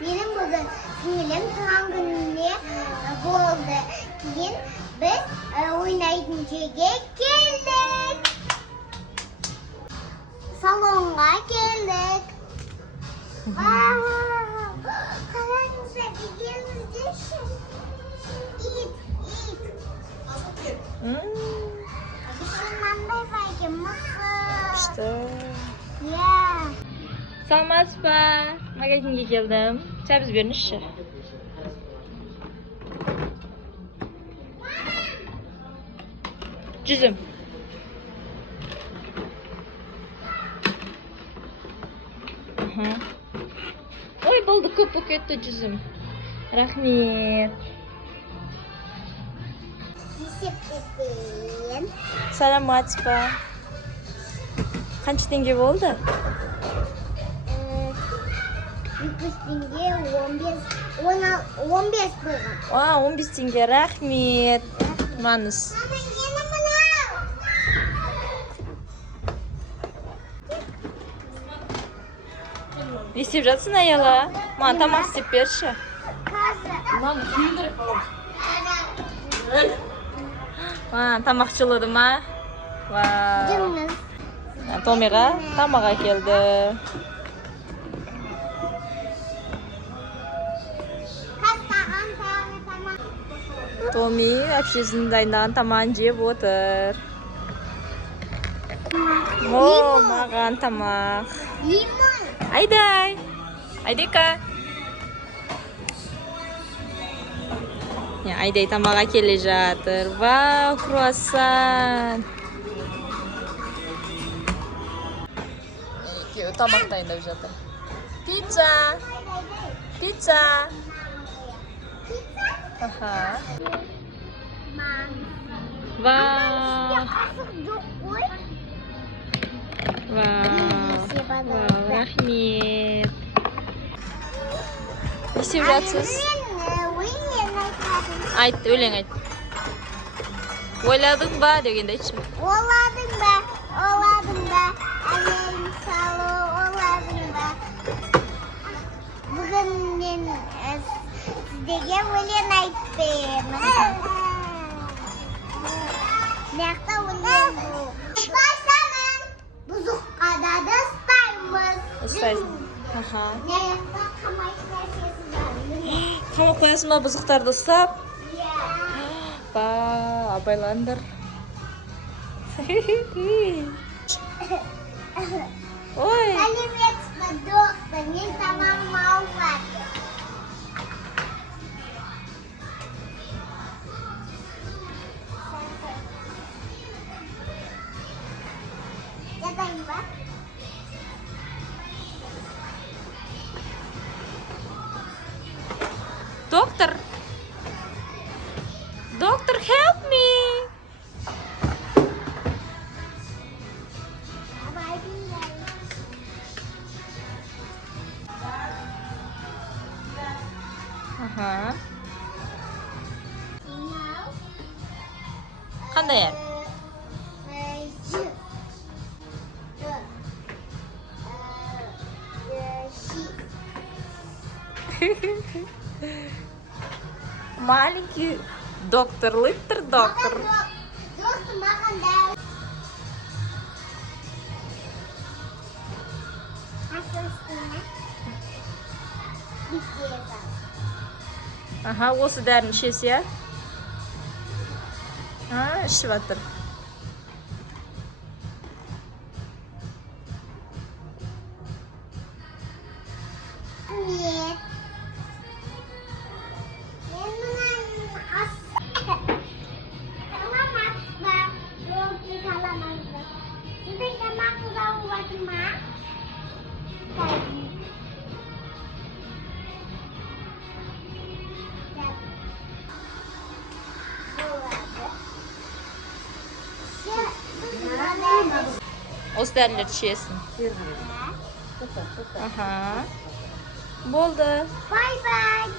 Benim bugün singlim tuğan gününe oldu. Keyin biz oynaydigan joyga keldik. Salonga keldik. Qaranglar, deganimizda it. Şundan bakayım. İşte. Ya. Salmaspa. Magazinga keldim. Chabiz berinishi. Жүзім. Ой, болды, көп болып кетті жүзім. Рахмет. Есептесен. Саламатсызба. Қанша теңге болды? 300 теңге 15 болған. 15 теңге, рахмет. Тұрмаңыз. Не істеп жатсың, аяла? Маған тамақ істеп берші. Тамақ жылыды ма? Томиға тамаға келді. Томи әпшесінің дайындаған тамағын жеп отыр. Маған тамақ. Лимон. Айдай. Айдайка. Айдай тамаға келе жатыр. Вау, круассан. Екеуі тамақ дайындап жатыр. Пицца. Пицца. Аха. Вау. Вау, рахмет. Не істеп жатсыз? Айт, өлең айт. Ойладың ба дегенде айтшы. Ойладың ба? Әлем салы ойладың ба? Бүгін мен сіздерге өлең айтпаймын. Мақта өлең бұл. Басамын, бұзыққа да ұстаймыз. Ұстайсың. Аха. Мақта қамайшы нәрсесі бар. Қамап қоясың ба бұзықтарды ұстап? Ба, абайландыр. Ой. Сәлеметсіз бе, доктор, мен тамағым алып жатыр. Жатайын ба? Доктор. Доктор, help me. Аха. Қандай ән? Маленький доктор, литр доктор. Доктор маған да. Аха, осы дәрін ішесі, ә? Ішіп жатыр. Нет. Осы дәрілерді ішесің. Аха. Болды. Bye bye.